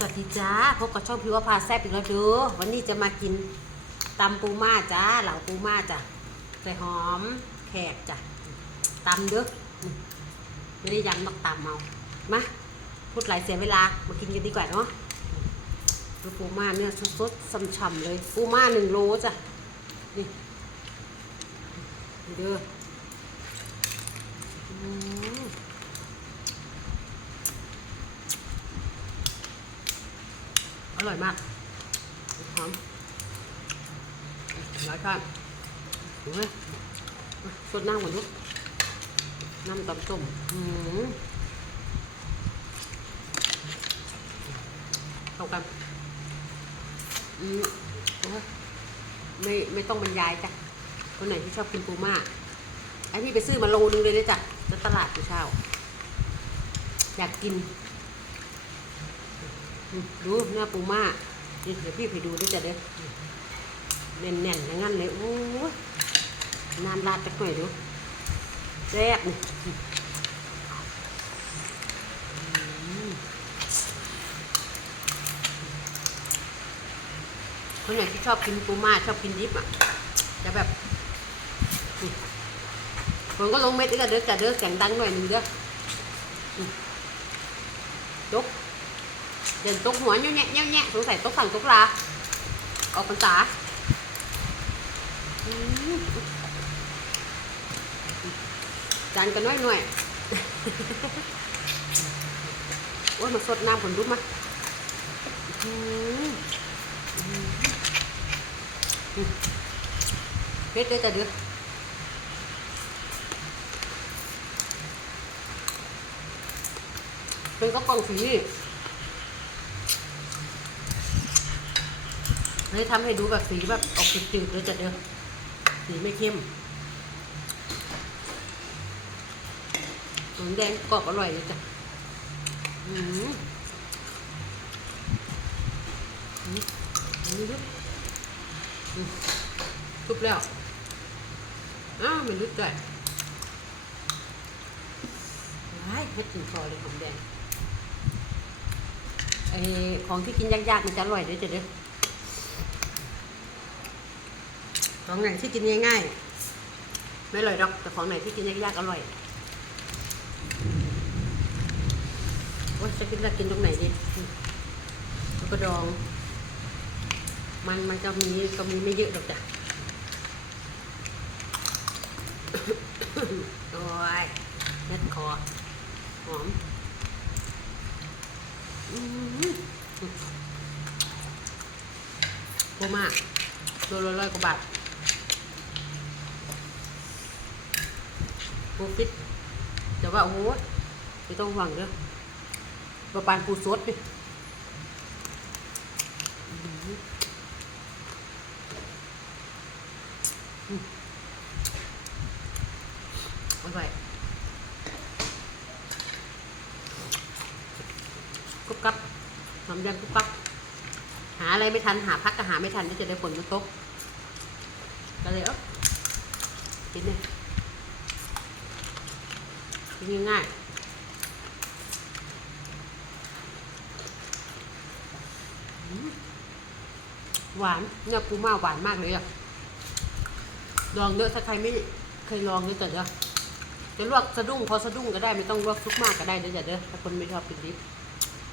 สวัสดีจ้าพบกับช่องพิวพาแซ่บอีกแล้วเด้อวันนี้จะมากินตำปูม่าจ้าเหล่าปูม่าจ้ะใส่หอมแขกจ้ะตำเด้อไม่ได้ยำต้องตำเอามาพูดหลายเสียเวลามากินกันดีกว่าเนาะดูปูม่าเนี่ยสดๆช่ำๆเลย ปูม่าหนึ่งโลจ้ะนี่เด้อ อร่อยมากหอมร้อยก้านดูไหมสดน้ำก่อนลูกน้ำตำส้มอืมเข้ากันอืมไม่ไม่ต้องบรรยายจ้ะคนไหนที่ชอบกินปูม่าไอพี่ไปซื้อมาโลนึงเลยนะจ้ะจะตลาดกูเช้าอยากกิน ดูเนื้อปูม่านี่เดี๋ยวพี่ไปดูด้วยจ้ะเด้อแน่นๆอย่างนั้นเลย โอ้ยน้ำราดจักหน่อยดูแซ่บนี่คนไหนที่ชอบกินปูม่าชอบกินดิบอะจะแบบนี่ผมก็ลงเม็ดด้วยกันเด้อจ้ะเด้อเสียงดังหน่อยหนึงเด้ออืมยก เดินตกหัวเงี้ยเงี้ยเงี้ยสงสัยตกฝั่งตกลาออกพรรษาจานกันน้อยหน่อยโอ้ยมาสดน้ำผลรุ้มาอืมอืมอืมเผ็ดเลยจะเดือดเป็นก็กล่องสี เลยทำให้ดูแบบสีแบบออกจืดๆเลยจ้ะเด้อสีไม่เข้มหมูแดงกรอบอร่อยเลยจ้ะอืมอืมอืมทุบแล้วอ้าวไม่ลึกด้วยว้ายไม่ถึงคอเลยหอมแดงไอของที่กินยากๆมันจะอร่อยด้วยจ้ะเด้อ ของไหนที่กินง่ายๆ ไม่อร่อยหรอก แต่ของไหนที่กินยากๆอร่อยโอ้จะกินจะกินตรงไหนดีอืมแล้วก็ดอง มันมันก็มีก็มีไม่เยอะหรอกจ้ะโอ้ยเล็ดคอหอมอืมโคมากโลละร้อยกว่าบาท ปูฟิตแต่ว่าโอ้โหไม่ต้องหวังเด้อประปานปูสดดิอื้อหืออืมอร่อยกุ๊บกับน้ำยำกุ๊บกับหาอะไรไม่ทันหาพักก็หาไม่ทันก็จะได้ฝนมันตกก็เลยเอ้ากินเลย กินง่ายหวานเนื้อปูมาหวานมากเลยอะลองเด้อถ้าใครไม่เคยลองเด้อแต่เด้อจะลวกสะดุ้งพอสะดุ้งก็ได้ไม่ต้องลวกซุกมากก็ได้เด้อจ้ะเด้อถ้าคนไม่ชอบกินดิบ